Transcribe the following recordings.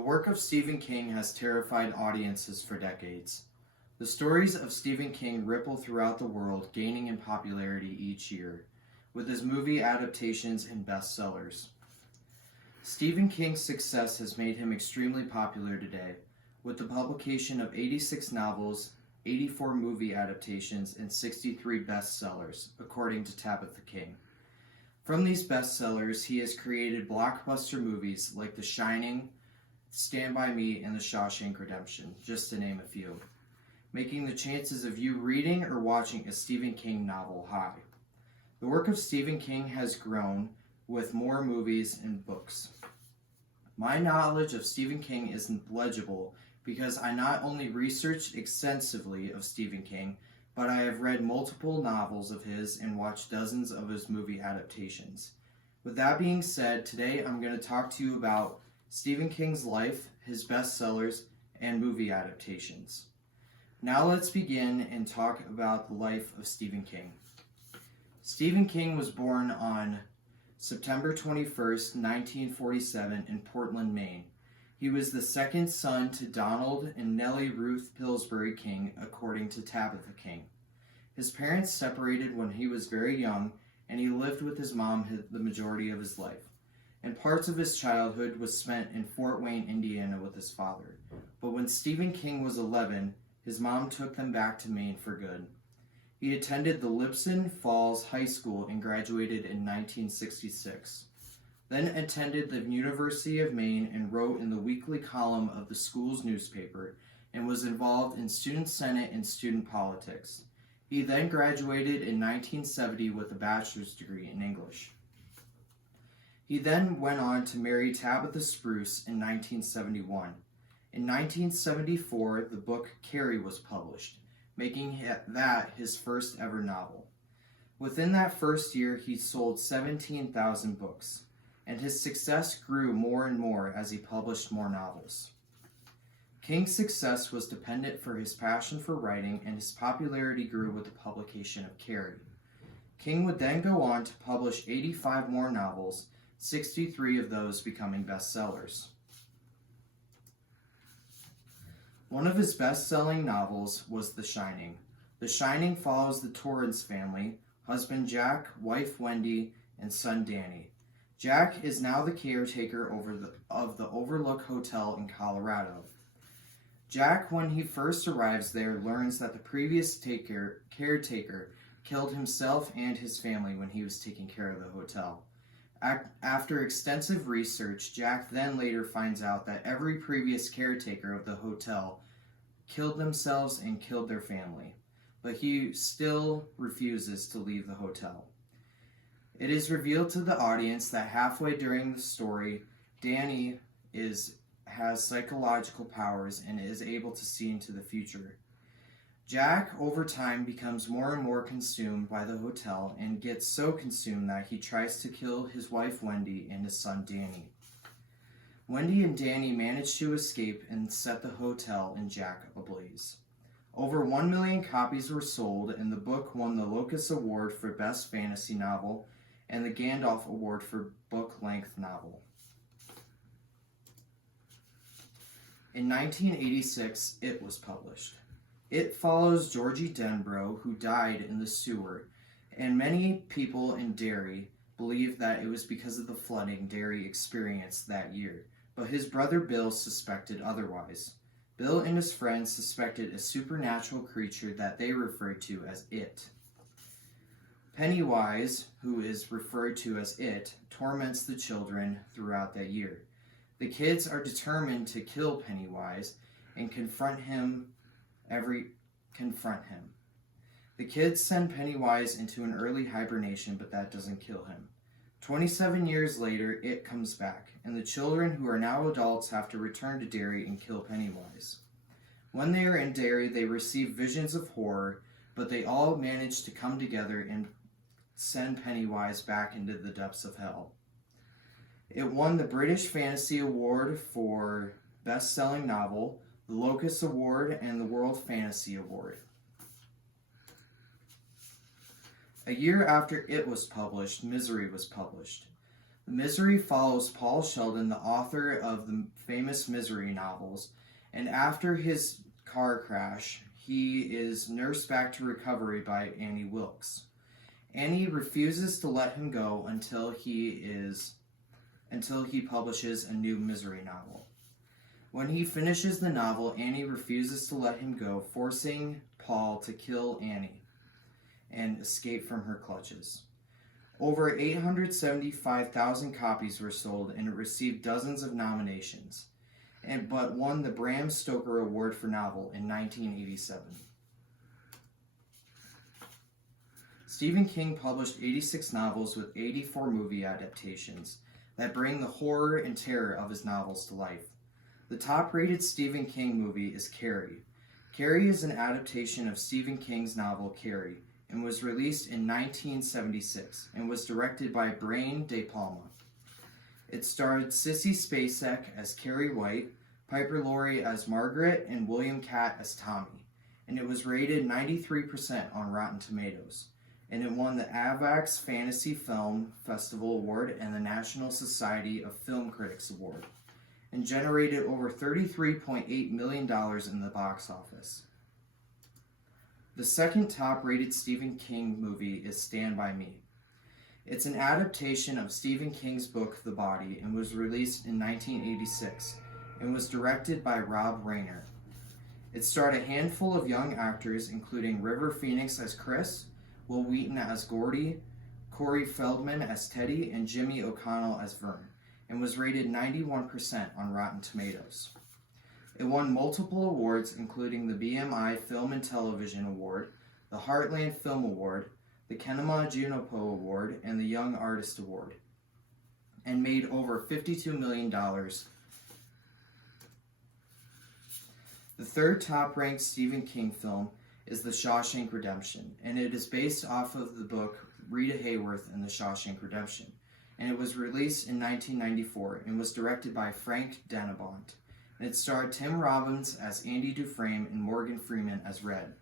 The work of Stephen King has terrified audiences for decades. The stories of Stephen King ripple throughout the world, gaining in popularity each year, with his movie adaptations and bestsellers. Stephen King's success has made him extremely popular today, with the publication of 86 novels, 84 movie adaptations, and 63 bestsellers, according to Tabitha King. From these bestsellers, he has created blockbuster movies like The Shining, Stand By Me, and The Shawshank Redemption, just to name a few, making the chances of you reading or watching a Stephen King novel high. The work of Stephen King has grown with more movies and books. My knowledge of Stephen King is legible because I not only researched extensively of Stephen King, but I have read multiple novels of his and watched dozens of his movie adaptations. With that being said, today I'm going to talk to you about Stephen King's life, his bestsellers, and movie adaptations. Now let's begin and talk about the life of Stephen King. Stephen King was born on September 21st, 1947 in Portland, Maine. He was the second son to Donald and Nellie Ruth Pillsbury King, according to Tabitha King. His parents separated when he was very young, and he lived with his mom the majority of his life. And parts of his childhood was spent in Fort Wayne, Indiana with his father. But when Stephen King was 11, his mom took them back to Maine for good. He attended the Lipson Falls High School and graduated in 1966. Then attended the University of Maine and wrote in the weekly column of the school's newspaper and was involved in student senate and student politics. He then graduated in 1970 with a bachelor's degree in English. He then went on to marry Tabitha Spruce in 1971. In 1974, the book Carrie was published, making that his first ever novel. Within that first year, he sold 17,000 books, and his success grew more and more as he published more novels. King's success was dependent for his passion for writing, and his popularity grew with the publication of Carrie. King would then go on to publish 85 more novels, 63 of those becoming bestsellers. One of his best-selling novels was The Shining. The Shining follows the Torrance family, husband Jack, wife Wendy, and son Danny. Jack is now the caretaker of the Overlook Hotel in Colorado. Jack, when he first arrives there, learns that the previous caretaker killed himself and his family when he was taking care of the hotel. After extensive research, Jack then later finds out that every previous caretaker of the hotel killed themselves and killed their family, but he still refuses to leave the hotel. It is revealed to the audience that halfway during the story, Danny has psychological powers and is able to see into the future. Jack, over time, becomes more and more consumed by the hotel and gets so consumed that he tries to kill his wife Wendy and his son Danny. Wendy and Danny manage to escape and set the hotel and Jack ablaze. Over 1 million copies were sold, and the book won the Locus Award for Best Fantasy Novel and the Gandalf Award for Book-Length Novel. In 1986, It was published. It follows Georgie Denbrough, who died in the sewer, and many people in Derry believe that it was because of the flooding Derry experienced that year, but his brother Bill suspected otherwise. Bill and his friends suspected a supernatural creature that they referred to as It. Pennywise, who is referred to as It, torments the children throughout that year. The kids are determined to kill Pennywise and confront him. The kids send Pennywise into an early hibernation, but that doesn't kill him. 27 years later, It comes back, and the children, who are now adults, have to return to Derry and kill Pennywise. When they are in Derry, they receive visions of horror, but they all manage to come together and send Pennywise back into the depths of hell. It won the British Fantasy Award for Best-Selling Novel, the Locus Award, and the World Fantasy Award. A year after It was published, Misery was published. The Misery follows Paul Sheldon, the author of the famous Misery novels, and after his car crash, he is nursed back to recovery by Annie Wilkes. Annie refuses to let him go until he publishes a new Misery novel. When he finishes the novel, Annie refuses to let him go, forcing Paul to kill Annie and escape from her clutches. Over 875,000 copies were sold, and it received dozens of nominations, but won the Bram Stoker Award for Novel in 1987. Stephen King published 86 novels with 84 movie adaptations that bring the horror and terror of his novels to life. The top-rated Stephen King movie is Carrie. Carrie is an adaptation of Stephen King's novel Carrie and was released in 1976 and was directed by Brian De Palma. It starred Sissy Spacek as Carrie White, Piper Laurie as Margaret, and William Catt as Tommy, and it was rated 93% on Rotten Tomatoes, and it won the AVAX Fantasy Film Festival Award and the National Society of Film Critics Award, and generated over $33.8 million in the box office. The second top-rated Stephen King movie is Stand By Me. It's an adaptation of Stephen King's book The Body and was released in 1986 and was directed by Rob Reiner. It starred a handful of young actors, including River Phoenix as Chris, Will Wheaton as Gordy, Corey Feldman as Teddy, and Jimmy O'Connell as Vern, and was rated 91% on Rotten Tomatoes. It won multiple awards, including the BMI Film and Television Award, the Heartland Film Award, the Kinema Junipo Award, and the Young Artist Award, and made over $52 million. The third top-ranked Stephen King film is The Shawshank Redemption, and it is based off of the book Rita Hayworth and The Shawshank Redemption, and it was released in 1994 and was directed by Frank Darabont. And it starred Tim Robbins as Andy Dufresne and Morgan Freeman as Red.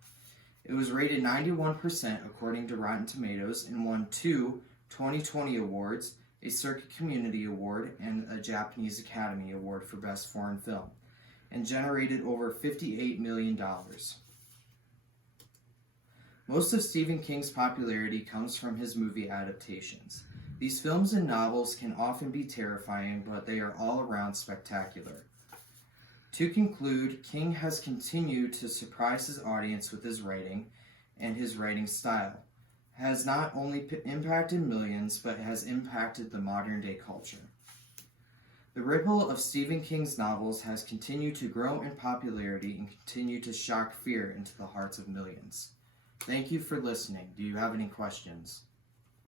It was rated 91% according to Rotten Tomatoes and won 2 2020 awards, a Circuit Community Award, and a Japanese Academy Award for Best Foreign Film, and generated over $58 million. Most of Stephen King's popularity comes from his movie adaptations. These films and novels can often be terrifying, but they are all around spectacular. To conclude, King has continued to surprise his audience with his writing, and his writing style has not only impacted millions, but has impacted the modern-day culture. The ripple of Stephen King's novels has continued to grow in popularity and continue to shock fear into the hearts of millions. Thank you for listening. Do you have any questions?